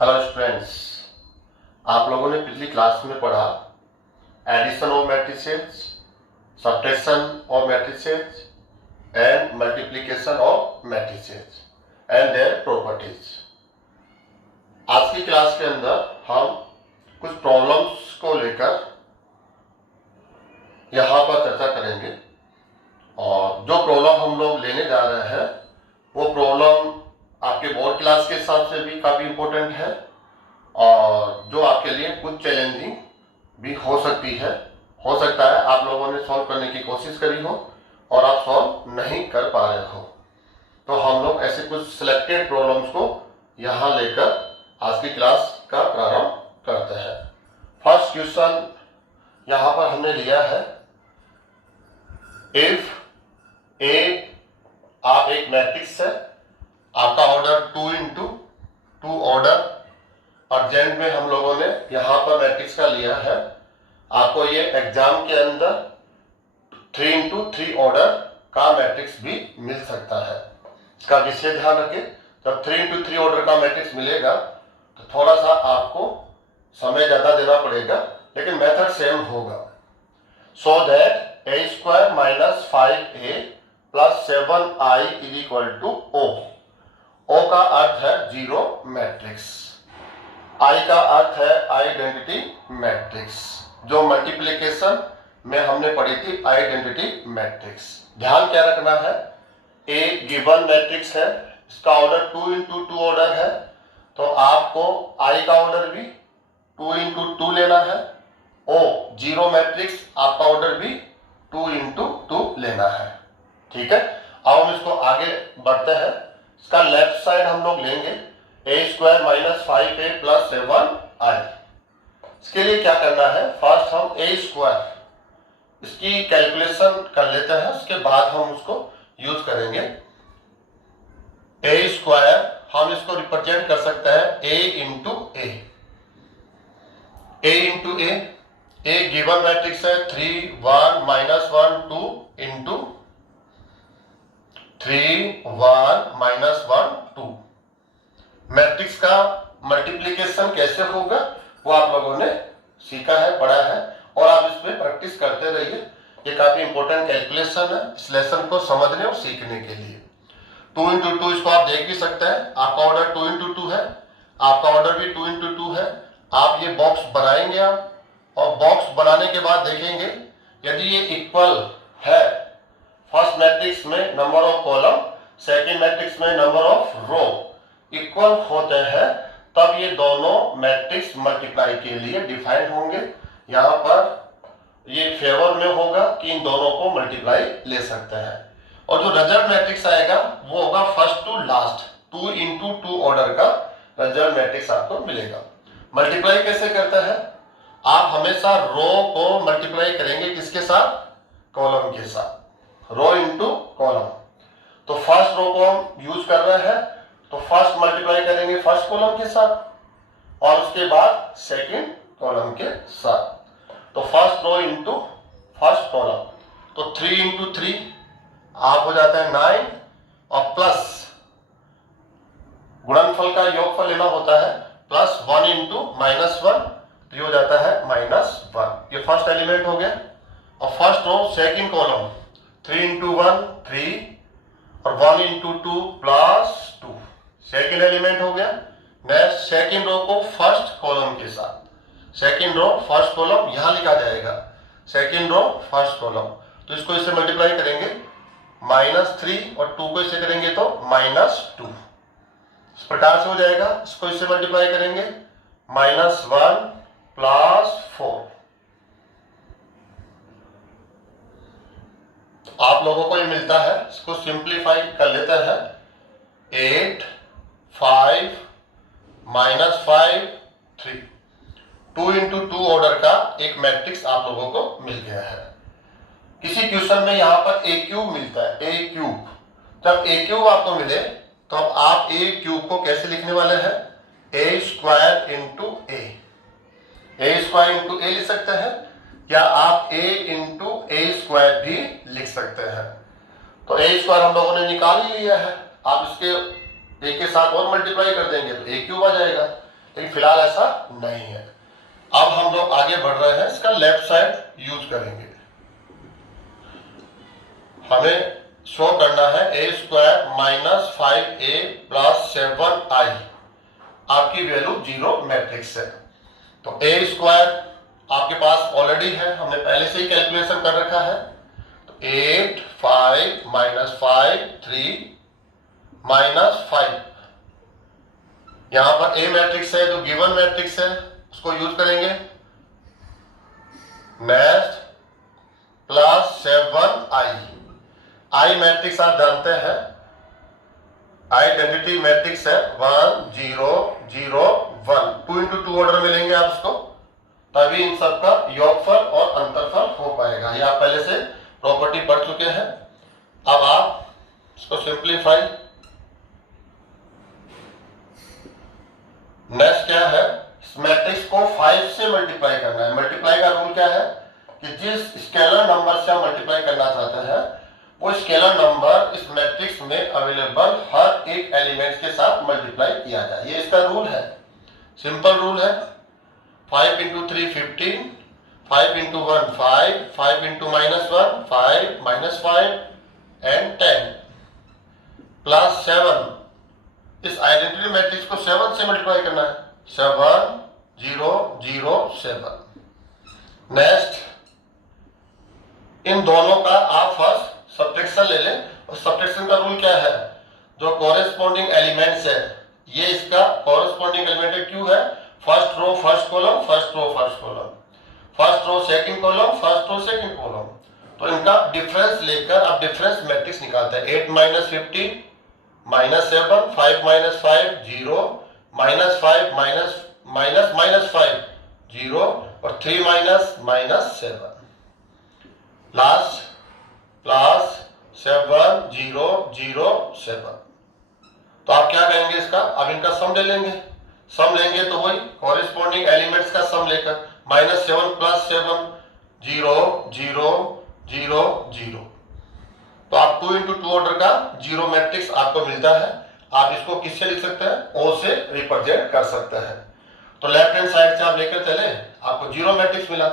Hello students, आप लोगों ने पिछली क्लास में पढ़ा addition of matrices, subtraction of matrices and multiplication of matrices and their properties. आज की क्लास के अंदर हम कुछ प्रॉब्लम्स को लेकर यहाँ पर चर्चा करेंगे और जो प्रॉब्लम हम लोग लेने जा रहे हैं वो प्रॉब्लम आपके बोर्ड क्लास के हिसाब से भी काफ़ी इम्पोर्टेंट है और जो आपके लिए कुछ चैलेंजिंग भी हो सकती है। हो सकता है आप लोगों ने सॉल्व करने की कोशिश करी हो और आप सॉल्व नहीं कर पा रहे हो, तो हम लोग ऐसे कुछ सिलेक्टेड प्रॉब्लम्स को यहाँ लेकर आज की क्लास का प्रारंभ करते हैं। फर्स्ट क्वेश्चन यहाँ पर हमने लिया है, इफ ए आप एक मैट्रिक्स है, आपका ऑर्डर 2 इंटू 2 ऑर्डर, अर्जेंट में हम लोगों ने यहाँ पर मैट्रिक्स का लिया है। आपको ये एग्जाम के अंदर 3 इंटू 3 ऑर्डर का मैट्रिक्स भी मिल सकता है। इसका विशेष ध्यान रखें, जब 3 इंटू 3 ऑर्डर का मैट्रिक्स मिलेगा तो थोड़ा सा आपको समय ज़्यादा देना पड़ेगा, लेकिन मेथड सेम होगा। So that a square minus 5a plus 7i is equal to O. O का अर्थ है जीरो मैट्रिक्स, I का अर्थ है आइडेंटिटी मैट्रिक्स, जो मल्टीप्लिकेशन में हमने पढ़ी थी आइडेंटिटी मैट्रिक्स। ध्यान क्या रखना है, A गिवन मैट्रिक्स है, इसका ऑर्डर 2 इंटू 2 ऑर्डर है, तो आपको I का ऑर्डर भी 2 इंटू 2 लेना है। O जीरो मैट्रिक्स, आपका ऑर्डर भी 2 इंटू 2 लेना है। ठीक है, अब हम इसको आगे बढ़ते हैं। इसका लेफ्ट साइड हम लोग लेंगे a square minus 5a plus 7i। इसके लिए क्या करना है, फर्स्ट हम a स्क्वायर इसकी कैलकुलेशन कर लेते हैं, उसके बाद हम उसको यूज करेंगे। a स्क्वायर हम इसको रिप्रेजेंट कर सकते हैं a into a। a given matrix है 3 1 माइनस 1 2 इंटू 3 1 माइनस 1 2। मैट्रिक्स का मल्टीप्लिकेशन कैसे होगा वो आप लोगों ने सीखा है, पढ़ा है, और आप इस पे प्रैक्टिस करते रहिए। ये काफी इंपॉर्टेंट कैलकुलेशन है इस लेसन को समझने और सीखने के लिए। 2 इंटू 2 इसको आप देख भी सकते हैं, आपका ऑर्डर 2 इंटू 2 है, आपका ऑर्डर भी 2 इंटू 2 है। आप ये बॉक्स बनाएंगे आप, और बॉक्स बनाने के बाद देखेंगे यदि ये इक्वल है, फर्स्ट मैट्रिक्स में number of column, second matrix में नंबर ऑफ रो इक्वल होते हैं, तब ये दोनों मैट्रिक्स मल्टीप्लाई के लिए डिफाइंड होंगे। यहाँ पर ये फेवर में होगा कि इन दोनों को मल्टीप्लाई ले सकते हैं, और जो रिजल्ट मैट्रिक्स आएगा वो होगा first to last 2 into 2 order का रिजल्ट मैट्रिक्स आपको मिलेगा। मल्टीप्लाई कैसे करते हैं, आप हमेशा रो को मल्टीप्लाई करेंगे किसके साथ, कॉलम के साथ, रो इंटू कॉलम। तो फर्स्ट रो को हम यूज कर रहे हैं, तो फर्स्ट मल्टीप्लाई करेंगे फर्स्ट कॉलम के साथ और उसके बाद सेकंड कॉलम के साथ। तो first row into first column, तो 3 इंटू 3 आप हो जाता है 9, और प्लस गुणनफल का योगफल लेना होता है, प्लस 1 इंटू माइनस 1, ये हो जाता है -1। ये फर्स्ट एलिमेंट हो गया। और first row second column 3 into 1 3 और 1 इंटू 2 प्लस 2, सेकेंड एलिमेंट हो गया। नेक्स्ट सेकेंड रो को फर्स्ट कॉलम के साथ, सेकेंड रो फर्स्ट कॉलम यहां लिखा जाएगा, सेकेंड रो फर्स्ट कॉलम, तो इसको इससे मल्टीप्लाई करेंगे -3 और 2 को इससे करेंगे तो -2, इस प्रकार से हो जाएगा। इसको इससे मल्टीप्लाई करेंगे -1 प्लस 4। आप लोगों को ये मिलता है, इसको सिंप्लीफाई कर लेते हैं, 8 5 माइनस 5 3। 2 इंटू 2 ऑर्डर का एक मैट्रिक्स आप लोगों को मिल गया है। किसी क्वेश्चन में यहाँ पर a क्यूब मिलता है, a क्यूब। जब a क्यूब आपको मिले तो अब आप a क्यूब को कैसे लिखने वाले हैं, a square into a square into a लिख सकते हैं, या आप a इंटू a स्क्वायर भी लिख सकते हैं। तो a स्क्वायर हम लोगों ने निकाल ही लिया है, आप इसके a के साथ और मल्टीप्लाई कर देंगे तो a क्यूब आ जाएगा। लेकिन फिलहाल ऐसा नहीं है। अब हम लोग आगे बढ़ रहे हैं, इसका लेफ्ट साइड यूज करेंगे। हमें शो करना है ए square minus 5a plus 7i, आपकी वैल्यू 0 मैट्रिक्स है। तो ए स्क्वायर आपके पास ऑलरेडी है, हमने पहले से ही कैलकुलेशन कर रखा है। तो 8 5 माइनस 5 3 माइनस 5, यहां पर ए मैट्रिक्स है जो गिवन मैट्रिक्स है, उसको यूज करेंगे। नेक्स्ट प्लस 7i, आई मैट्रिक्स आप जानते हैं, आइडेंटिटी मैट्रिक्स है 1 0 0 1, 2 इंटू 2 ऑर्डर में लेंगे आप इसको, तभी इन सबका योगफल और अंतरफल हो पाएगा। ये आप पहले से प्रॉपर्टी पढ़ चुके हैं। अब आप इसको सिंप्लीफाई, नेक्स्ट क्या है, इस मैट्रिक्स को 5 से मल्टीप्लाई करना है। मल्टीप्लाई का रूल क्या है कि जिस स्केलर नंबर से हम मल्टीप्लाई करना चाहते हैं वो स्केलर नंबर इस मैट्रिक्स में अवेलेबल हर एक एलिमेंट के साथ मल्टीप्लाई किया जाए, ये इसका रूल है। सिंपल रूल है। 5 into 3 15, 5 into 1 5, 5 into minus 1 5 minus 5 and 10 plus 7, इस आइडेंटिटी मैट्रिक्स को 7 से मल्टीप्लाई करना है, 7 0 0 7। नेक्स्ट इन दोनों का आप फर्स्ट सब्ट्रैक्शन ले लें, और सब्ट्रैक्शन का रूल क्या है, जो कॉरेस्पॉन्डिंग एलिमेंट्स है, ये इसका कॉरेस्पॉन्डिंग एलिमेंट क्यू है, first row first column, first row first column, first row second column, first row second column. तो इनका डिफरेंस लेकर आप डिफरेंस मैट्रिक्स निकालते हैं। 8 minus 15 minus 7, 5 minus 5 0, minus 5 minus minus minus 5 0 और 3 माइनस माइनस 7, लास्ट प्लस 7 0 0 7। तो आप क्या करेंगे इसका, अब इनका सम ले लेंगे। सम लेंगे तो वही कॉरेस्पॉन्डिंग एलिमेंट्स का सम लेकर, माइनस 7 प्लस 7 0 0 0 0। तो आप 2 इंटू 2 ऑर्डर का 0 मैट्रिक्स आपको मिलता है। आप इसको किससे लिख सकते हैं, ओ से रिप्रेजेंट कर सकते हैं। तो लेफ्ट हैंड साइड से आप लेकर चले, आपको 0 मैट्रिक्स मिला।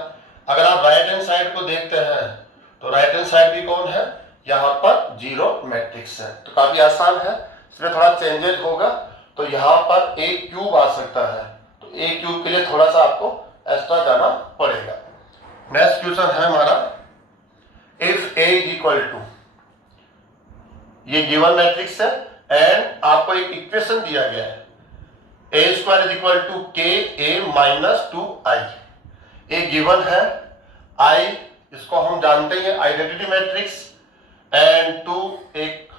अगर आप राइट हैंड साइड को देखते हैं तो राइट हैंड साइड भी कौन है, यहाँ पर 0 मैट्रिक्स है। तो काफी आसान है, इसमें थोड़ा चेंजेस होगा। तो यहाँ पर ए क्यूब आ सकता है, तो ए क्यूब के लिए थोड़ा सा आपको एक्स्ट्रा जाना पड़ेगा। नेक्स्ट क्वेश्चन है हमारा, इफ ए इक्वल टू, ये गिवन मैट्रिक्स है एंड आपको एक इक्वेशन दिया गया है, ए स्क्वायर इज इक्वल टू के ए माइनस 2i। ए गिवन है, आई इसको हम जानते हैं आइडेंटिटी मैट्रिक्स, एंड 2 एक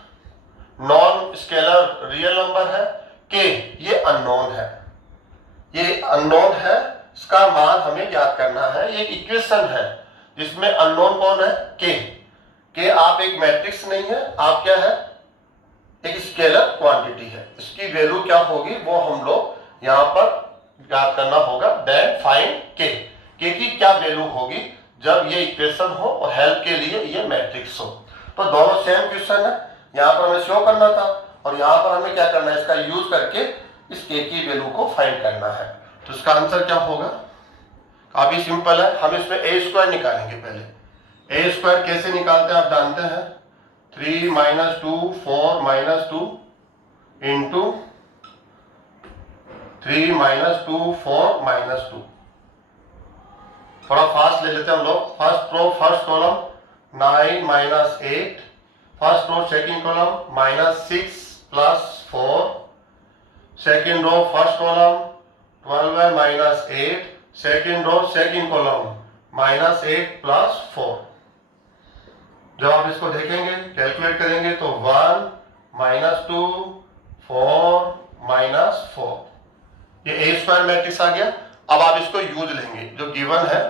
नॉन स्केलर रियल नंबर है, के ये अननोन है, ये अननोन है, इसका मान हमें ज्ञात करना है। ये इक्वेशन है जिसमें अननोन कौन है, के आप एक मैट्रिक्स नहीं है, आप क्या है, एक स्केलर क्वांटिटी है। इसकी वैल्यू क्या होगी वो हम लोग यहां पर ज्ञात करना होगा। देन फाइंड के की क्या वैल्यू होगी जब ये इक्वेशन हो और हेल्प के लिए ये मैट्रिक्स हो। तो दोनों सेम क्वेश्चन है, यहाँ पर हमें शो करना था और यहाँ पर हमें क्या करना है, इसका यूज करके इस के की वैल्यू को फाइंड करना है। तो इसका आंसर क्या होगा, काफी सिंपल है। हम इसमें ए स्क्वायर निकालेंगे। पहले ए स्क्वायर कैसे निकालते हैं आप जानते हैं, 3 minus 2 4 minus 2 into 3 minus 2 4 minus 2। थोड़ा फास्ट ले लेते हैं हम लोग। First row first column 9 minus 8, first row second column minus 6 plus 4, second row first column 12 minus 8, second row second column minus 8 plus 4। जब आप इसको देखेंगे कैलकुलेट करेंगे तो 1 माइनस 2 4 माइनस 4, ये ए स्क्वायर मैट्रिक्स आ गया। अब आप इसको यूज लेंगे, जो गिवन है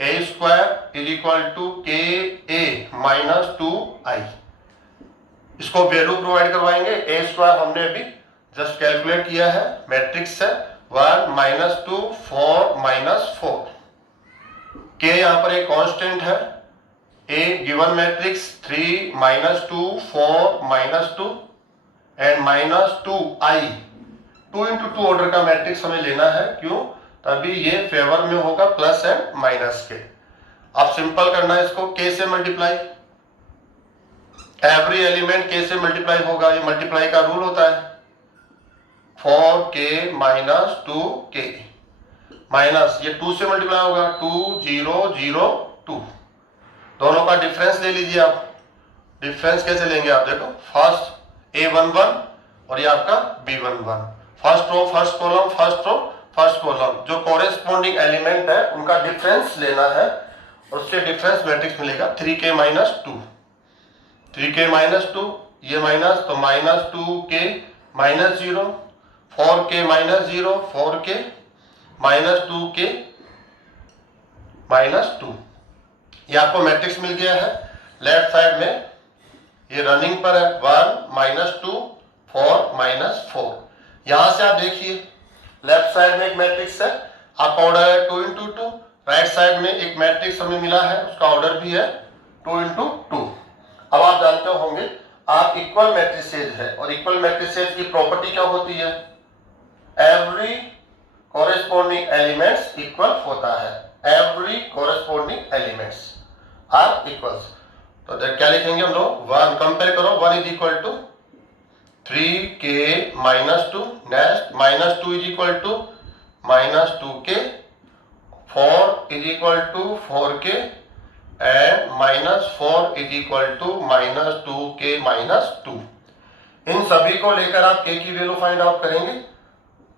ए स्क्वायर इज इक्वल टू के ए माइनस 2i। इसको वैल्यू प्रोवाइड करवाएंगे। ए स्क्वायर हमने अभी जस्ट कैलकुलेट किया है, मैट्रिक्स है 1 माइनस 2 4 माइनस 4। के यहाँ पर एक कांस्टेंट है, a given matrix 3 minus 2 4 minus 2 and minus 2i। 2 into 2 order का मैट्रिक्स हमें लेना है। क्यों? तभी ये फेवर में होगा प्लस एंड माइनस के। अब सिंपल करना है इसको, k से मल्टीप्लाई, एवरी एलिमेंट k से मल्टीप्लाई होगा, ये मल्टीप्लाई का रूल होता है। 4k माइनस 2k माइनस ये 2 से मल्टीप्लाई होगा, 2 0 0 2, दोनों का डिफरेंस ले लीजिए आप। डिफरेंस कैसे लेंगे आप? देखो, फर्स्ट A11 और ये आपका B11, first row first column, first row first column, जो कोरेस्पॉन्डिंग एलिमेंट है उनका डिफरेंस लेना है, उससे डिफरेंस मैट्रिक्स मिलेगा 3k माइनस 2, 3k माइनस 2, ये माइनस तो minus 2k minus 0, 4k minus 0, 4k minus 2k minus 2, ये आपको मैट्रिक्स मिल गया है। लेफ्ट साइड में ये रनिंग पर है, 1 माइनस 2 4 माइनस 4। यहां से आप देखिए लेफ्ट साइड में एक मैट्रिक्स है, आपका ऑर्डर है 2 इंटू 2, राइट साइड में एक मैट्रिक्स हमें मिला है, उसका ऑर्डर भी है 2 इंटू 2। अब आप जानते होंगे आप इक्वल मैट्रिसेज है, और इक्वल मैट्रिसेज की प्रॉपर्टी क्या होती है? एवरी कोरेस्पॉन्डिंग एलिमेंट्स इक्वल होता है, every corresponding elements are equals. तो क्या लिखेंगे हम लोग? 1 कंपेयर करो, 1 is equal to 3k minus 2, next minus 2 is equal to minus 2k, 4 is equal to 4k and minus 4 is equal to minus 2k minus 2। इन सभी को लेकर आप k की वैल्यू फाइंड आउट करेंगे,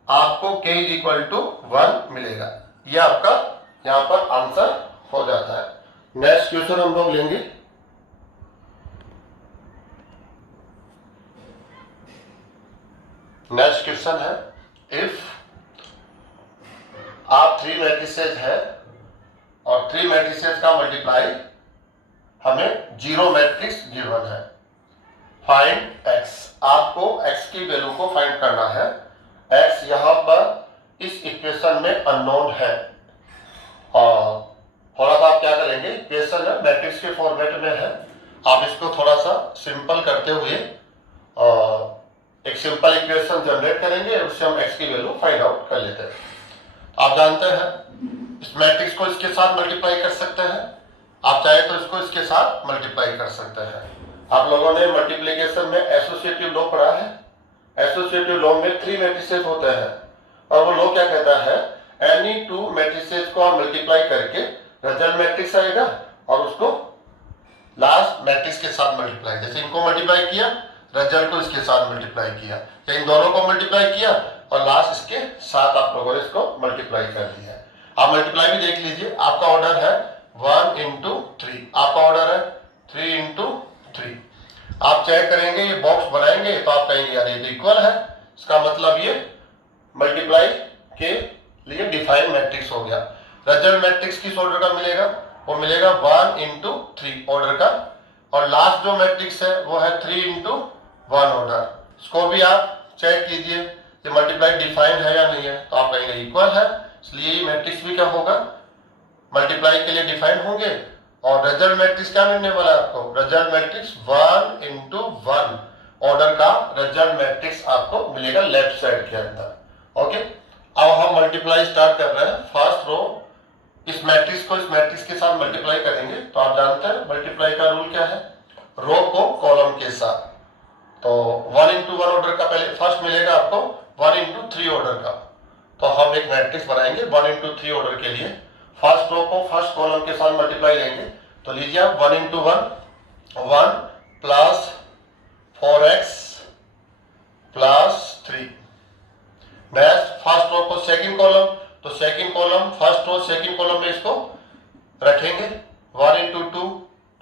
आपको k इज इक्वल टू 1 मिलेगा। यह आपका यहां पर आंसर हो जाता है। नेक्स्ट क्वेश्चन हम लोग लेंगे, नेक्स्ट क्वेश्चन है, इफ आप 3 मैट्रिसेज है और 3 मैट्रिसेज का मल्टीप्लाई हमें 0 मैट्रिक्स गिवन है, फाइंड x। आपको x की वैल्यू को फाइंड करना है। x यहां पर इस इक्वेशन में अननोन है, और थोड़ा सा आप क्या करेंगे, इक्वेशन है मैट्रिक्स के फॉर्मेट में है, आप इसको थोड़ा सा सिंपल करते हुए एक सिंपल इक्वेशन जनरेट करेंगे, उससे हम x की वैल्यू फाइंड आउट कर लेते हैं। आप जानते हैं इस मैट्रिक्स को इसके साथ मल्टीप्लाई कर सकते हैं, आप चाहे तो इसको इसके साथ मल्टीप्लाई कर सकते हैं। आप लोगों ने मल्टीप्लिकेशन में एसोसिएटिव लॉ पढ़ा है, एसोसिएटिव लॉ में 3 मैट्रिसेस होते हैं, और वो लॉ क्या कहता है, एनी 2 मैट्रिसेस को आप मल्टीप्लाई करके रिजल्ट मैट्रिक्स आएगा, और उसको लास्ट मैट्रिक्स के साथ मल्टीप्लाई, जैसे इनको मल्टीप्लाई किया, रिजल्ट को इसके साथ मल्टीप्लाई किया, या इन दोनों को मल्टीप्लाई किया और लास्ट इसके साथ आप लोगों ने इसको मल्टीप्लाई कर लिया। आप मल्टीप्लाई भी देख लीजिए, आपका ऑर्डर है 1 इंटू 3, आपका ऑर्डर है 3 इंटू 3। आप चेक करेंगे, ये बॉक्स बनाएंगे तो आप कहेंगे यार ये तो इक्वल है, इसका मतलब ये मल्टीप्लाई के लिए डिफाइन मैट्रिक्स हो गया। रिजल्ट मैट्रिक्स किस ऑर्डर का मिलेगा? वो मिलेगा 1 इंटू 3 ऑर्डर का, और लास्ट जो मैट्रिक्स है वो है 3 इंटू 1 ऑर्डर। इसको भी आप चेक कीजिए कि मल्टीप्लाई डिफाइंड है या नहीं है, तो आप कहेंगे इक्वल है, इसलिए मैट्रिक्स भी क्या होगा, मल्टीप्लाई के लिए डिफाइंड होंगे। और रिजल्ट मैट्रिक्स क्या मिलने वाला है आपको? रिजल्ट मैट्रिक्स 1 इंटू 1 ऑर्डर का रिजल्ट मैट्रिक्स आपको मिलेगा लेफ्ट साइड के अंदर। ओके, अब हम मल्टीप्लाई स्टार्ट कर रहे हैं। फर्स्ट रो इस मैट्रिक्स को इस मैट्रिक्स के साथ मल्टीप्लाई करेंगे, तो आप जानते हैं मल्टीप्लाई का रूल क्या है, रो को कॉलम के साथ। तो 1 इंटू 1 ऑर्डर का पहले फर्स्ट मिलेगा आपको 1 इंटू 3 ऑर्डर का, तो हम एक मैट्रिक्स बनाएंगे 1 इंटू 3 ऑर्डर के लिए। फर्स्ट रो को फर्स्ट कॉलम के साथ मल्टीप्लाई लेंगे, तो लीजिए आप 1 इंटू 1 plus 4x plus 3। Next first row को सेकंड कॉलम, तो second column first row second column में इसको रखेंगे 1 into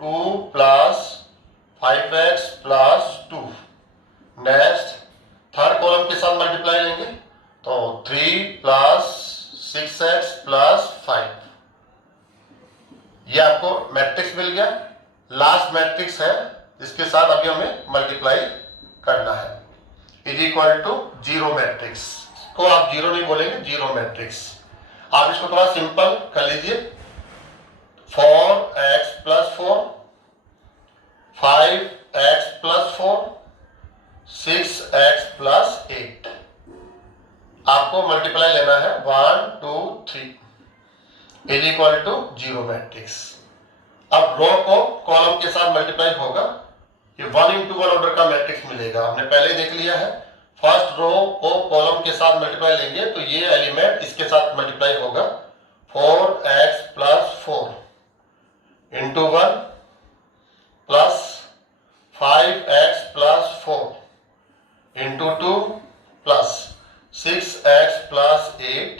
2 plus 5x plus 2। Next third column के साथ मल्टीप्लाई लेंगे, तो 3 प्लस 6x प्लस 5। ये आपको मैट्रिक्स मिल गया। लास्ट मैट्रिक्स है जिसके साथ अभी हमें मल्टीप्लाई करना है, इज इक्वल टू 0 मैट्रिक्स। को आप 0 नहीं बोलेंगे, 0 मैट्रिक्स। आप इसको थोड़ा सिंपल कर लीजिए, 4x plus 4, 5x plus 4, 6x plus 8। Zero matrix. अब रो को कॉलम के साथ मल्टीप्लाई होगा, ये 1 into 1 ऑर्डर का मैट्रिक्स मिलेगा, हमने पहले देख लिया है। फर्स्ट रो को कॉलम के साथ मल्टीप्लाई लेंगे तो ये एलिमेंट इसके साथ मल्टीप्लाई होगा, 4x + 4 into 1 plus 5x + 4 into 2 plus 6x + 8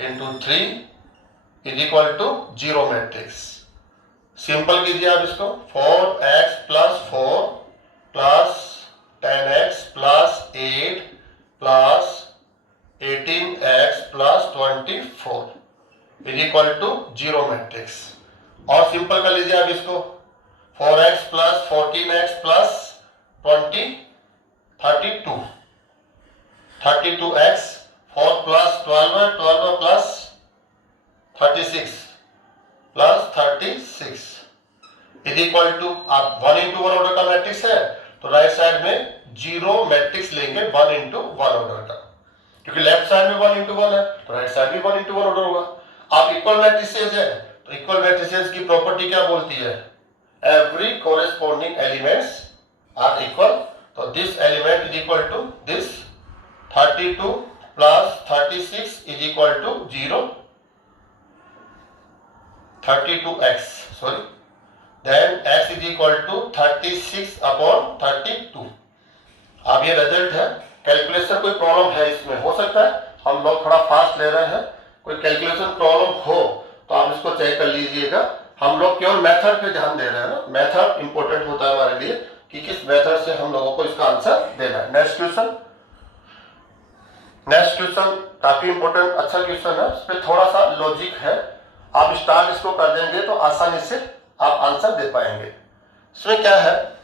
into 3 is equal to zero matrix. Simple कीजिए आप इसको, 4x + 4 plus 10x + 8 plus 18x + 24 is equal to zero matrix. और सिंपल कर लीजिए आप इसको, 4x + 14x + 20 32 32x 4 + 12 12 + 36 + 36 is equal to, आप 1 into 1 order का मैट्रिक्स है तो राइट साइड में जीरो मैट्रिक्स लेंगे 1 into 1 ऑर्डर का, क्योंकि लेफ्ट साइड में 1 into 1 है तो राइट साइड भी 1 into 1 ऑर्डर होगा। आप इक्वल मैट्रिसेस है तो इक्वल मैट्रिसेस की प्रॉपर्टी क्या बोलती है, every corresponding elements are equal. तो this element is equal to this, 32 + 36 is equal to 0, 32x sorry, then x is equal to 36/32। अब ये रिजल्ट है। कैलकुलेशन कोई प्रॉब्लम है इसमें, हो सकता है हम लोग थोड़ा फास्ट ले रहे हैं, कोई कैलकुलेशन प्रॉब्लम हो तो आप इसको चेक कर लीजिएगा। हम लोग केवल मेथड पे ध्यान दे रहे हैं ना, मेथड इंपॉर्टेंट होता है हमारे लिए कि किस मेथड से हम लोगों को इसका आंसर देना है। नेक्स्ट क्वेश्चन काफी इंपॉर्टेंट अच्छा क्वेश्चन है, इस पर थोड़ा सा लॉजिक है, आप स्टार्ट इसको कर देंगे तो आसानी से आप आंसर दे पाएंगे। इसमें क्या है,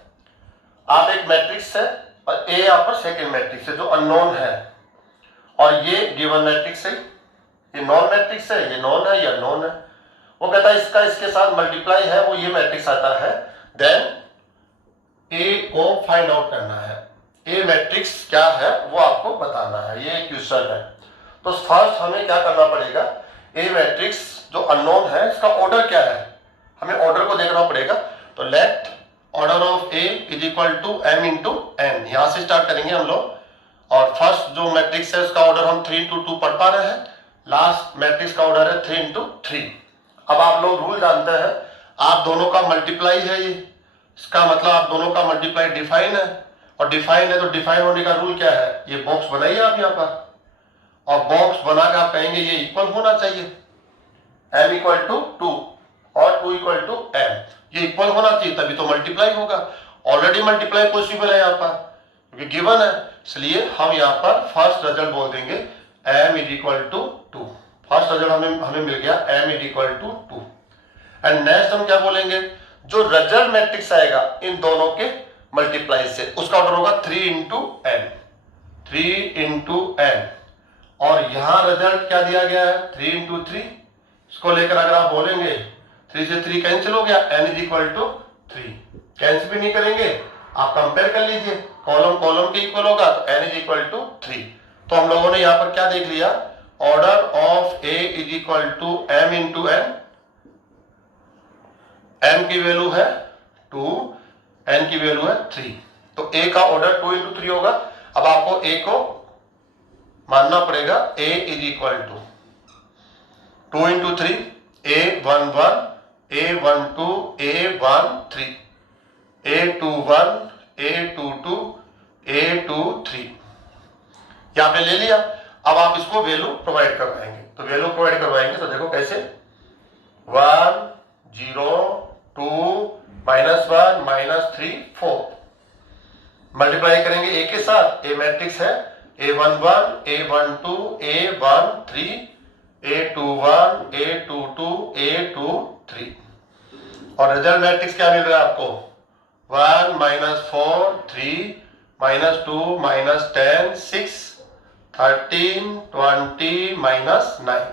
आप एक मैट्रिक्स है और ए यहाँ पर सेकेंड मैट्रिक्स है जो अननोन है, और ये गिवन मैट्रिक्स है, ये नॉन मैट्रिक्स है, ये नॉन है या नॉन है। वो कहता है इसका इसके साथ मल्टीप्लाई है, वो ये मैट्रिक्स आता है, देन ए को फाइंड आउट करना है। ए मैट्रिक्स क्या है वो आपको बताना है, ये क्वेश्चन है। तो फर्स्ट हमें क्या करना पड़ेगा, ए मैट्रिक्स जो अननोन है इसका ऑर्डर क्या है, हमें ऑर्डर को देखना पड़ेगा। तो let order of A is equal to m into n, यहां से स्टार्ट करेंगे हम लोग। और फर्स्ट जो मैट्रिक्स है उसका ऑर्डर हम 3 into 2 पढ़ पा रहे हैं, लास्ट मैट्रिक्स का ऑर्डर है 3 into 3। अब आप लोग रूल जानते हैं, आप दोनों का मल्टीप्लाई है ये, इसका मतलब आप दोनों का मल्टीप्लाई डिफाइन है, और डिफाइन है तो डिफाइन होने का रूल क्या है, ये बॉक्स बनाइए आप यहाँ पर, और बॉक्स बना के आप कहेंगे ये इक्वल होना चाहिए, m इक्वल टू 2 और 2 इक्वल टू m, ये इक्वल होना चाहिए तभी तो मल्टीप्लाई होगा। ऑलरेडी मल्टीप्लाई पॉसिबल है यहाँ पर क्योंकि गिवन है, इसलिए हम यहाँ पर फर्स्ट रिजल्ट बोल देंगे m is equal to 2। First result हमें मिल गया m is equal to 2। And next हम क्या बोलेंगे, जो रिजल्ट मैट्रिक्स आएगा इन दोनों के मल्टीप्लाई से उसका ऑर्डर होगा 3 into n, 3 into n। और यहाँ रिजल्ट क्या दिया गया है 3 into 3, इसको लेकर अगर आप बोलेंगे 3 से 3 कैंसिल हो गया, n is equal to 3, cancel भी नहीं करेंगे, आप कंपेयर कर लीजिए, कॉलम के इक्वल होगा तो n इज इक्वल टू 3। तो हम लोगों ने यहाँ पर क्या देख लिया, order of a is equal to m into n, m की वैल्यू है 2, n की वैल्यू है 3, तो a का ऑर्डर 2 into 3 होगा। अब आपको a को मानना पड़ेगा, a is equal to 2 into 3, a11, a12, a13, a21, a22, a23, यहाँ पे ले लिया। अब आप इसको वैल्यू प्रोवाइड करवाएंगे, तो वैल्यू प्रोवाइड करवाएंगे तो देखो कैसे, 1 0 2 -1 -3 4, मल्टीप्लाई करेंगे ए के साथ, ए मैट्रिक्स है a11, a12, a13, a21, a22, a23, और रिजल्ट मैट्रिक्स क्या मिल रहा है आपको, 1 -4 3 -2 -10 6 13 20 -9।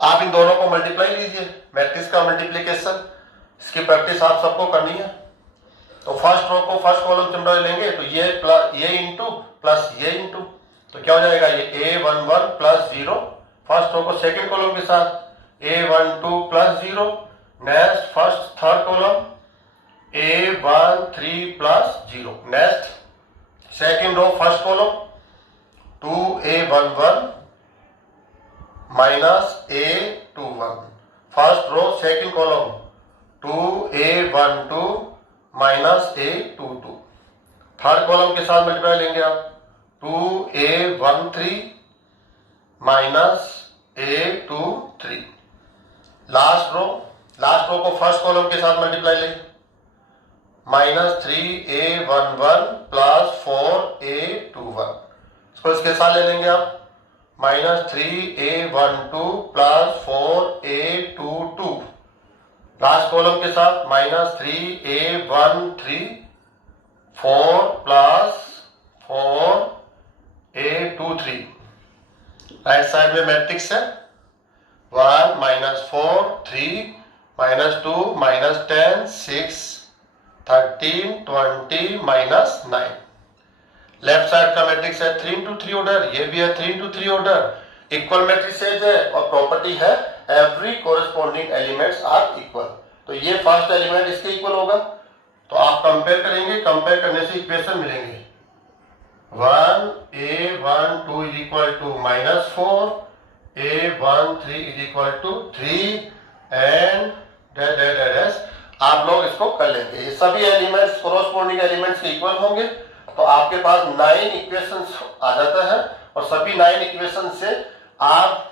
आप इन दोनों को मल्टीप्लाई लीजिए, मैट्रिक्स का मल्टीप्लीकेशन, इसकी प्रैक्टिस आप सबको करनी है। तो फर्स्ट रो को फर्स्ट कॉलम सिंबल लेंगे तो ये इंटू प्लस ये इंटू, तो क्या हो जाएगा, ये a11 + 0 फर्स्ट रो को सेकंड कॉलम के साथ, A12 plus 0. Next, third column, A13 plus 0. Next, second row, first column, 2A11 minus A21. First row, second column, 2A12 minus A22. Third column के साथ मल्टीप्लाई लेंगे आप, 2A13 minus A23. Last row को first column के साथ multiply लें, minus 3A11 plus 4A21. इसको इसके साथ ले लेंगे आप, minus 3A12 plus 4A22. Last column के साथ minus 3A13 4 plus 4A23. Right side में मैट्रिक्स है, 1 minus 4 3 minus 2 minus 10 6 13 20 minus 9. Left side का मैट्रिक्स है 3 into 3 ऑर्डर, ये भी है 3 into 3 ऑर्डर. इक्वल मैट्रिसेज है और प्रॉपर्टी है every corresponding elements are equal. तो ये फर्स्ट एलिमेंट इसके इक्वल होगा, तो आप कंपेयर करेंगे, कंपेयर करने से इक्वेशन मिलेंगे. 1A12 is equal to minus 4, A13 is equal to 3 and dash. आप लोग इसको कर लेंगे. ये सभी एलिमेंट्स कोरेस्पॉन्डिंग एलिमेंट्स के इक्वल होंगे, तो आपके पास 9 इक्वेशंस आ जाता है. और सभी 9 इक्वेशन से आप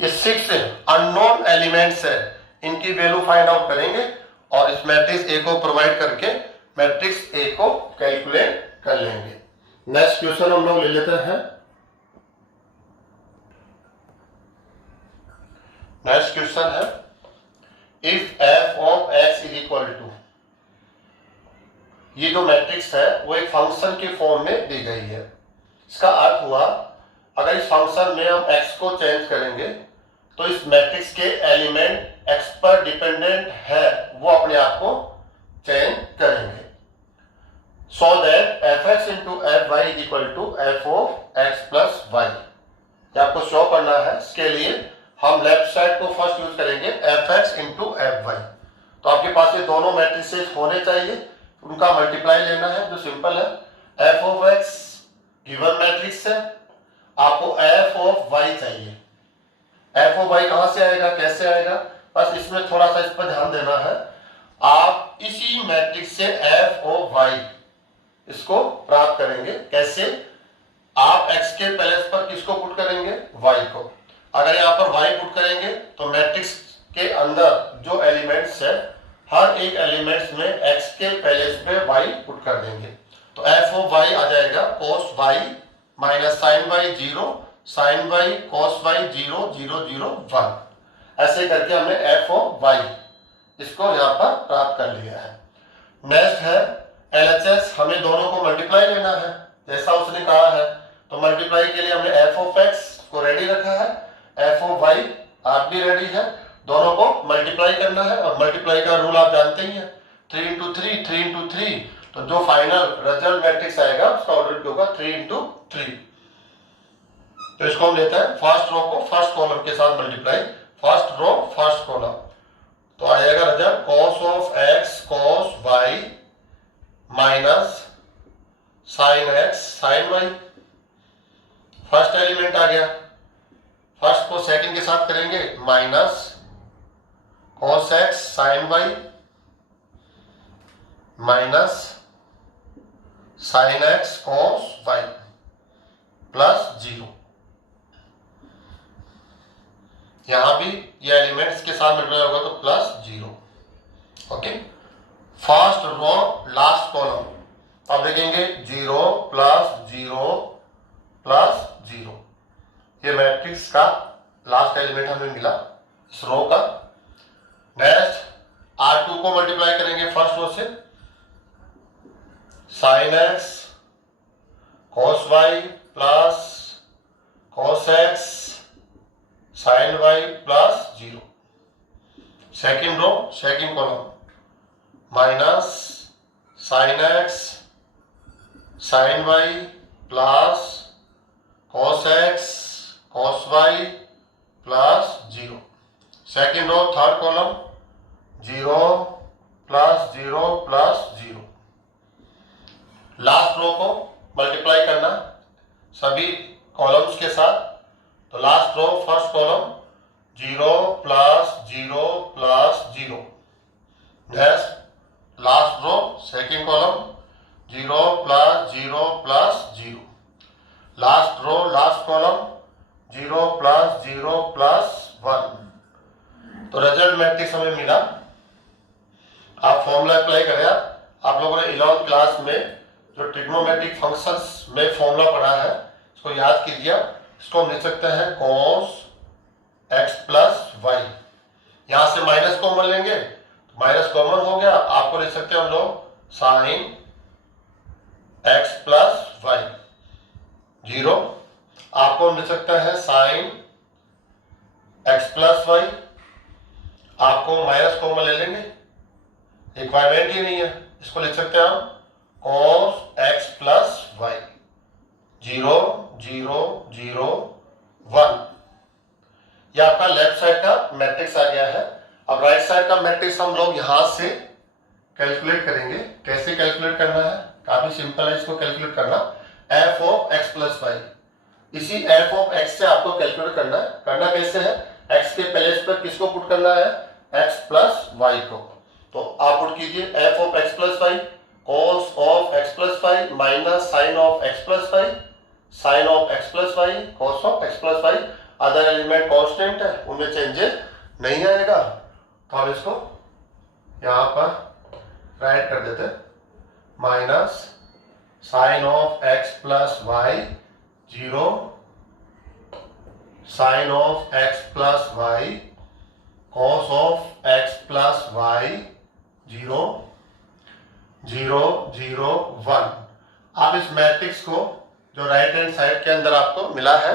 ये 6 अननोन एलिमेंट्स है, इनकी वैल्यू फाइंड आउट करेंगे और इस मैट्रिक्स ए को प्रोवाइड करके मैट्रिक्स ए को कैलकुलेट कर लेंगे. नेक्स्ट क्वेश्चन हम लोग ले लेते हैं. नेक्स्ट क्वेश्चन है, if f of x is equal to, ये जो मैट्रिक्स है वो एक फंक्शन के फॉर्म में दी गई है. इसका अर्थ हुआ, अगर इस फंक्शन में हम x को चेंज करेंगे तो इस मैट्रिक्स के एलिमेंट x पर डिपेंडेंट है, वो अपने आप को चेंज करेंगे. So that f x into f y is equal to f of x plus y. ये आपको शो करना है. इसके लिए हम लेफ्ट साइड को फर्स्ट यूज करेंगे, f x into f y. तो आपके पास ये दोनों मैट्रिसेस होने चाहिए, उनका मल्टीप्लाई लेना है जो सिंपल है. F of x given matrix है, आपको एफ ऑफ वाई चाहिए. एफ ऑफ वाई कहां से आएगा, कैसे आएगा, बस इसमें थोड़ा सा इस पर ध्यान देना है. आप इसी मैट्रिक्स से एफ ऑफ वाई इसको प्राप्त करेंगे. कैसे, आप x के प्लेस पर किसको पुट करेंगे, y को. अगर यहाँ पर y पुट करेंगे तो मैट्रिक्स के अंदर जो एलिमेंट्स है हर एक एलिमेंट्स में x के प्लेस पे y पुट कर देंगे. तो f ऑफ y आ जाएगा cos y minus sin y 0 sin y cos y 0 0 0 1. ऐसे करके हमने f ऑफ y इसको यहाँ पर प्राप्त कर लिया है. नेक्स्ट है LHS, हमें दोनों को मल्टीप्लाई लेना है जैसा उसने कहा है. तो मल्टीप्लाई के लिए हमने f ऑफ x को रेडी रखा है, f ऑफ y आप भी रेडी है. दोनों को मल्टीप्लाई करना है और मल्टीप्लाई का रूल आप जानते ही हैं, 3 into 3 3 into 3. तो जो फाइनल रिजल्ट मैट्रिक्स आएगा उसका ऑर्डर क्या होगा, 3 into 3. तो इसको हम लेते हैं फर्स्ट रो को फर्स्ट कॉलम के साथ multiply, first row first column. तो आ जाएगा result cos of x cos y minus sine x sine y. First element आ गया, फर्स्ट को सेकंड के साथ करेंगे, minus cos x sine y minus sine x cos y plus 0. यहां भी ये एलिमेंट्स के साथ मल्टीप्लाई होगा तो plus 0. Okay, first row last column. अब देखेंगे 0 प्लस 0 प्लस 0. ये मैट्रिक्स का लास्ट एलिमेंट हमें मिला इस रो का. नेक्स्ट R2 को मल्टीप्लाई करेंगे फर्स्ट रो से, sine x cos y plus cos x sine y plus 0. Second row second column, minus sine x sine y plus cos x cos y plus 0। Second row third column 0 plus 0 plus 0। Last row को multiply करना सभी columns के साथ। तो last row first column 0 plus 0 plus 0। Next last row second column 0 plus 0 plus 0। Last रो last column 0 plus 0 plus 1। तो result matrix हमें मिला। आप फॉर्मूला अप्लाई करें। आप लोगों ने 11th क्लास में जो ट्रिग्नोमेट्रिक फंक्शंस में फॉर्मूला पढ़ा है इसको याद कीजिए। इसको हम लिख सकते हैं cos x प्लस वाई। यहां से माइनस कॉमन लेंगे तो माइनस कॉमन हो गया। आपको लिख सकते हैं हम लोग साइन x प्लस वाई 0। आपको हम लिख सकते हैं साइन x प्लस वाई। आपको माइनस कॉमन ले लेंगे, रिक्वायरमेंट ही नहीं है। इसको लिख सकते हैं हम cos x प्लस वाई 0 0 0 1। ये आपका लेफ्ट साइड का मैट्रिक्स आ गया है। अब राइट साइड का मैट्रिक्स हम लोग यहां से कैलकुलेट करेंगे। कैसे कैलकुलेट करना है? काफी सिंपल है इसको कैलकुलेट करना। f of x plus y, इसी f ऑफ x से आपको कैलकुलेट करना है। करना कैसे है? x के प्लेस पर किसको पुट करना है? x प्लस वाई को। तो आप पुट कीजिए f of x plus y cos of x plus y minus sine of x plus y, sine of x plus y cos of x plus y. Other element constant है, उनमें changes नहीं आएगा। तो हम इसको यहां पर राइट कर देते minus sine of x plus y 0 sine of x plus y cos of x plus y 0 0 0 1। आप इस मैट्रिक्स को जो राइट हैंड साइड के अंदर आपको मिला है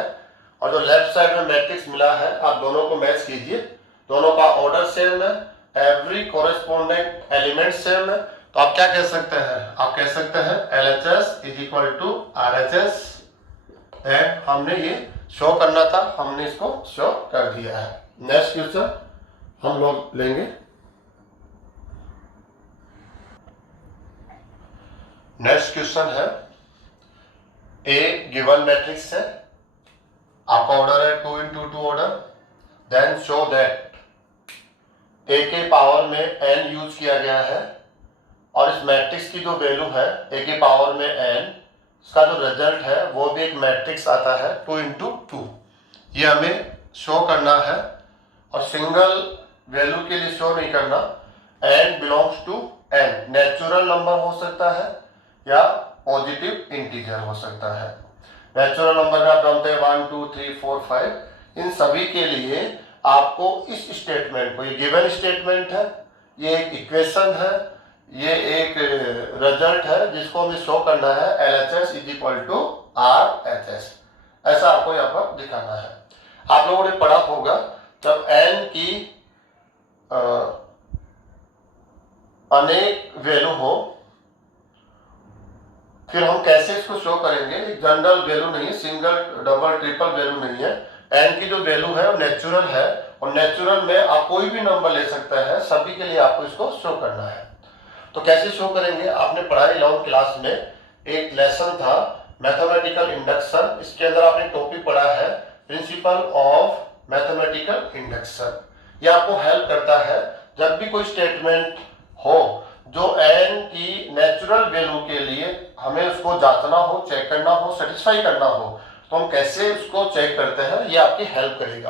और जो लेफ्ट साइड में मैट्रिक्स मिला है, आप दोनों को मैच कीजिए। दोनों का ऑर्डर सेम है, एवरी कोरेस्पोंडिंग एलिमेंट सेम है। तो आप क्या कह सकते हैं? आप कह सकते हैं LHS is equal to RHS। And हमने ये शो करना था, हमने इसको शो कर दिया है। नेक्स्ट क्वेश्चन हम लोग लेंगे। नेक्स्ट क्वेश्चन है A गिवन मैट्रिक्स है, आपका ऑर्डर है 2 into 2 order. Then show that A के पावर में n यूज किया गया है और इस मैट्रिक्स की जो वैल्यू है A के पावर में n, इसका जो रिजल्ट है वो भी एक मैट्रिक्स आता है 2 into 2। ये हमें शो करना है और सिंगल वैल्यू के लिए शो नहीं करना। n belongs to n, natural number हो सकता है या पॉजिटिव इंटीजर हो सकता है। नेचुरल नंबर में आप जानते हैं 1 2 3 4 5। इन सभी के लिए आपको इस स्टेटमेंट को, ये गिवन स्टेटमेंट है, ये एक इक्वेशन है, ये एक रिजल्ट है जिसको हमें शो करना है LHS is equal to RHS। ऐसा आपको यहाँ पर दिखाना है। आप लोगों ने पढ़ा होगा जब n की अनेक वैल्यू हो फिर हम कैसे इसको शो करेंगे। जनरल वैल्यू नहीं है, सिंगल डबल ट्रिपल वैल्यू नहीं है। n की जो वैल्यू है वो नेचुरल है और नेचुरल में आप कोई भी नंबर ले सकते हैं। सभी के लिए आपको इसको शो करना है। तो कैसे शो करेंगे? आपने पढ़ाई 11th क्लास में एक लेसन था मैथमेटिकल इंडक्शन। इसके अंदर आपने टॉपिक पढ़ा है प्रिंसिपल ऑफ मैथमेटिकल इंडक्शन। ये आपको हेल्प करता है जब भी कोई स्टेटमेंट हो जो n की नेचुरल वैल्यू के लिए हमें उसको जांचना हो, चेक करना हो, सेटिस्फाई करना हो, तो हम कैसे उसको चेक करते हैं, ये आपकी हेल्प करेगा।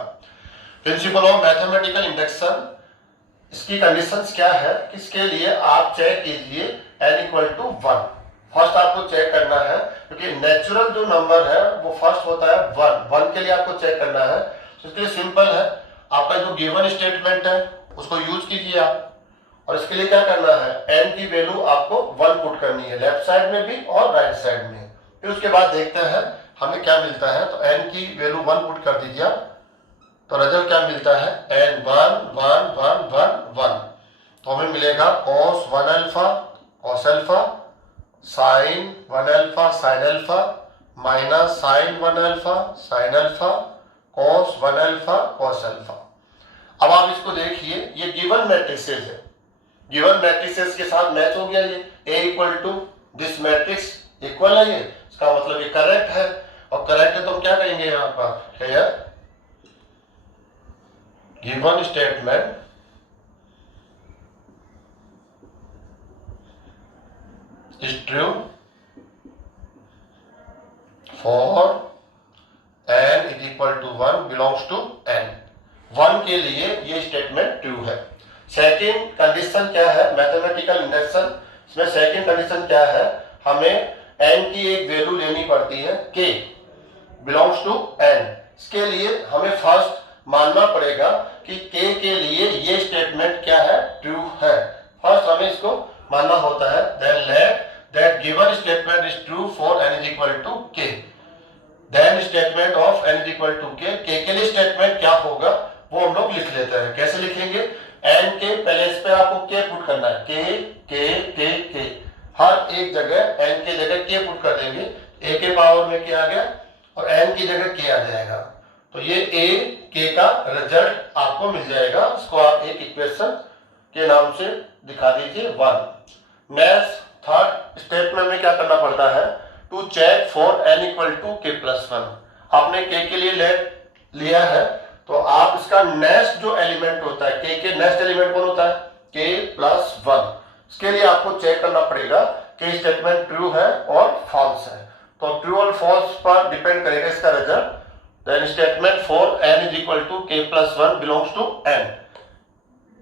प्रिंसिपल ऑफ मैथमेटिकल इंडक्शन, इसकी कंडीशंस क्या है? इसके लिए आप चेक कीजिए n इक्वल टू 1। फर्स्ट आपको चेक करना है क्योंकि नेचुरल जो नंबर है वो फर्स्ट होता है 1 के लिए आपको चेक करना है। तो इसके लिए सिंपल है, आपका जो गिवन स्टेटमेंट है उसको यूज कीजिए आप। और इसके लिए क्या करना है? n की वैल्यू आपको 1 पुट करनी है, लेफ्ट साइड में भी और राइट साइड में। फिर उसके बाद देखते हैं हमें क्या मिलता है। तो n की वैल्यू 1 पुट कर दीजिए आप, तो रिजल्ट क्या मिलता है? n 1 1 1 1 1। तो हमें मिलेगा cos 1 alpha cos alpha, sin 1 alpha sin alpha, minus sin 1 alpha sin alpha, cos 1 alpha cos alpha. अब आप इसको देखिए, ये गिवन मैट्रिसेस है, गिवन मैट्रिसेस के साथ मैच हो गया। ये A equal to this matrix equal है, ये इसका मतलब ये करेक्ट है। और करेक्ट है तो हम क्या कहेंगे यहाँ पर, हियर गिवन स्टेटमेंट is true for n is equal to 1 belongs to n। 1 के लिए ये स्टेटमेंट ट्रू है। सेकेंड कंडीशन क्या है, मैथमेटिकल इंडक्शन, इसमें सेकेंड कंडीशन क्या है, हमें n की एक वैल्यू लेनी पड़ती है k बिलोंग्स टू n। इसके लिए हमें फर्स्ट मानना पड़ेगा कि k के लिए ये स्टेटमेंट क्या है, ट्रू है। फर्स्ट हमें इसको मानना होता है। Then let that given statement is true for n is equal to k, then statement of n is equal to k, k के लिए स्टेटमेंट क्या होगा वो हम लोग लिख लेते हैं। कैसे लिखेंगे, n के प्लेस पे आपको k पुट करना है, k हर एक जगह n के जगह k पुट कर देंगे, a के पावर में k आ गया और n की जगह k आ जाएगा, तो ये a k का रिजल्ट आपको मिल जाएगा। इसको आप एक इक्वेशन के नाम से दिखा दीजिए 1। नेक्स्ट थर्ड स्टेटमेंट में क्या करना पड़ता है, to check for n equal to k plus 1। आपने k के लिए लेट लिया है तो आप इसका नेक्स्ट जो एलिमेंट होता है, k के नेक्स्ट एलिमेंट कौन होता है, k प्लस 1। इसके लिए आपको चेक करना पड़ेगा कि स्टेटमेंट ट्रू है और फॉल्स है। तो ट्रू और फॉल्स पर डिपेंड करेगा इसका result. Then statement for n is equal to k plus 1 belongs to n।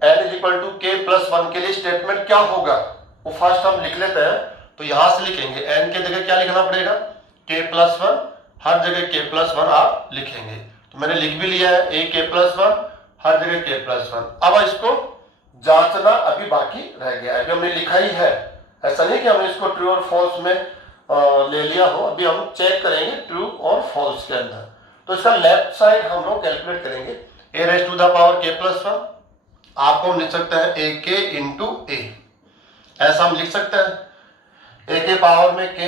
n is equal to k plus 1 के लिए स्टेटमेंट क्या होगा वो फर्स्ट हम लिख लेते हैं। तो यहां से लिखेंगे n के जगह क्या लिखना पड़ेगा, k प्लस 1, हर जगह k प्लस 1 आप लिखेंगे। तो मैंने लिख भी लिया है a k प्लस 1, हर जगह k प्लस 1। अब इसको जांचना अभी बाकी रह गया है, अभी हमने लिखा ही है, ऐसा नहीं कि हमने इसको ट्रू और फॉल्स में ले लिया हो। अभी हम चेक करेंगे ट्रू और फॉल्स के अंदर। तो इसका लेफ्ट साइड हम लोग कैलकुलेट करेंगे, a raise to the power k plus 1, आपको हम लिख सकते हैं ak इंटू a, ऐसा हम लिख सकते हैं। a के पावर में k,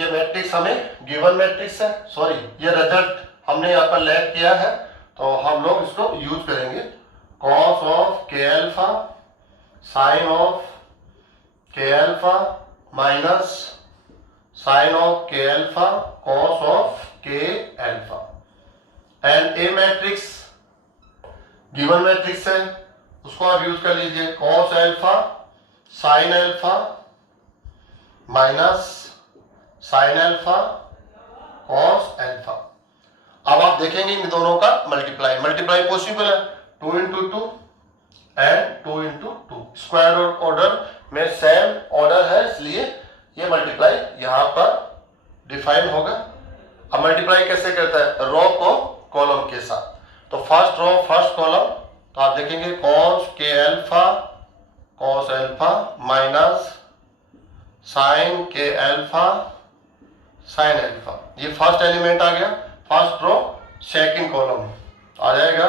ये मैट्रिक्स हमें गिवन मैट्रिक्स है, सॉरी ये रिजल्ट हमने यहाँ पर लैग किया है, तो हम लोग इसको यूज करेंगे। Cos of k alpha sine of k alpha minus sine of k alpha cos of k alpha. And a matrix given matrix है, उसको आप यूज कर लीजिए। Cos alpha sine alpha minus sine alpha cos alpha. अब आप देखेंगे इन दोनों का मल्टीप्लाई पॉसिबल है, 2 into 2 and 2 into 2। Square order में सेम ऑर्डर है, इसलिए ये मल्टीप्लाई यहां पर डिफाइन होगा। अब मल्टीप्लाई कैसे करता है, रो को कॉलम के साथ। तो फर्स्ट रो फर्स्ट कॉलम, तो आप देखेंगे कॉस के alpha cos alpha minus sine के अल्फा साइन अल्फा, ये फर्स्ट एलिमेंट आ गया। फर्स्ट रो सेकंड कॉलम आ जाएगा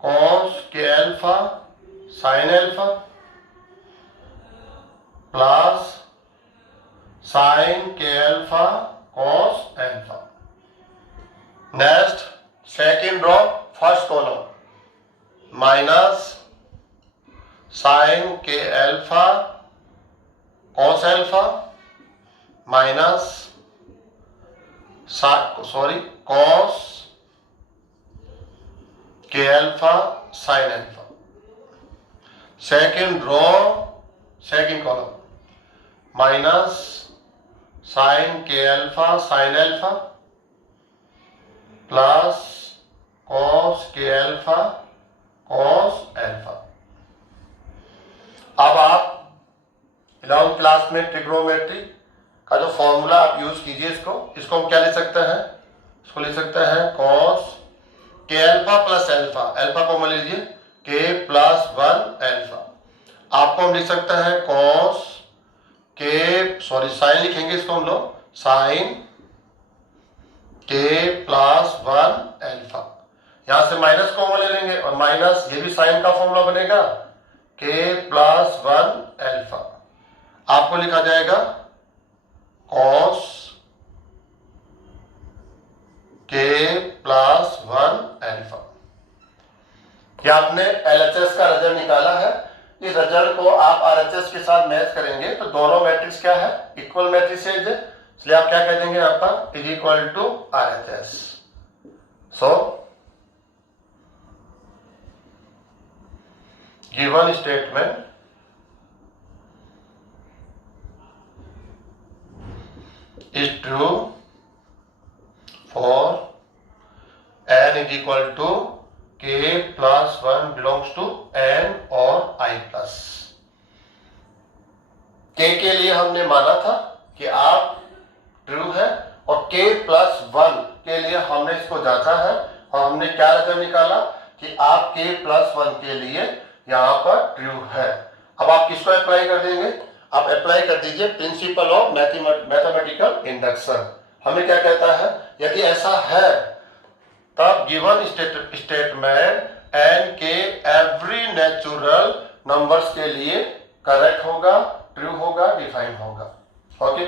कॉस के alpha sine alpha plus sine के alpha cos alpha. Next second row first column minus sine के alpha cos alpha minus cos के alpha sine alpha. Second row second column minus sine के alpha sine alpha plus cos के alpha cos alpha. अब आप 11वीं class में trigonometry का जो फॉर्मूला आप यूज कीजिए, इसको हम क्या लिख सकते हैं, इसको लिख सकते हैं कॉस के अल्फा प्लस अल्फा, अल्फा को मान लीजिए के प्लस 1 अल्फा। आपको हम लिख सकते हैं कॉस के साइन लिखेंगे इसको हम लोग, साइन के प्लस 1 अल्फा। यहां से माइनस कॉमन ले लेंगे और माइनस ये भी साइन का फॉर्मूला बनेगा के प्लस 1 अल्फा। आपको लिखा जाएगा कॉस k प्लस 1 अल्फा। क्या आपने LHS का रिजल्ट निकाला है? इस रिजल्ट को आप RHS के साथ मैच करेंगे तो दोनों मैट्रिक्स क्या है? इक्वल मैट्रिसेज है, इसलिए आप क्या कह देंगे? आपका इज इक्वल टू RHS। सो गिवन स्टेटमेंट is true for n is equal to k plus 1 belongs to n और I plus। k के लिए हमने माना था कि आप ट्रू है और k प्लस 1 के लिए हमने इसको जांचा है और हमने क्या रिजल्ट निकाला कि आप k प्लस 1 के लिए यहां पर ट्रू है। अब आप किसको अप्लाई कर देंगे? आप अप्लाई कर दीजिए प्रिंसिपल ऑफ मैथमेटिकल इंडक्शन। हमें क्या कहता है? यदि ऐसा है तब गिवन स्टेटमेंट n के एवरी नेचुरल नंबर्स के लिए करेक्ट होगा, ट्रू होगा, डिफाइन होगा। ओके।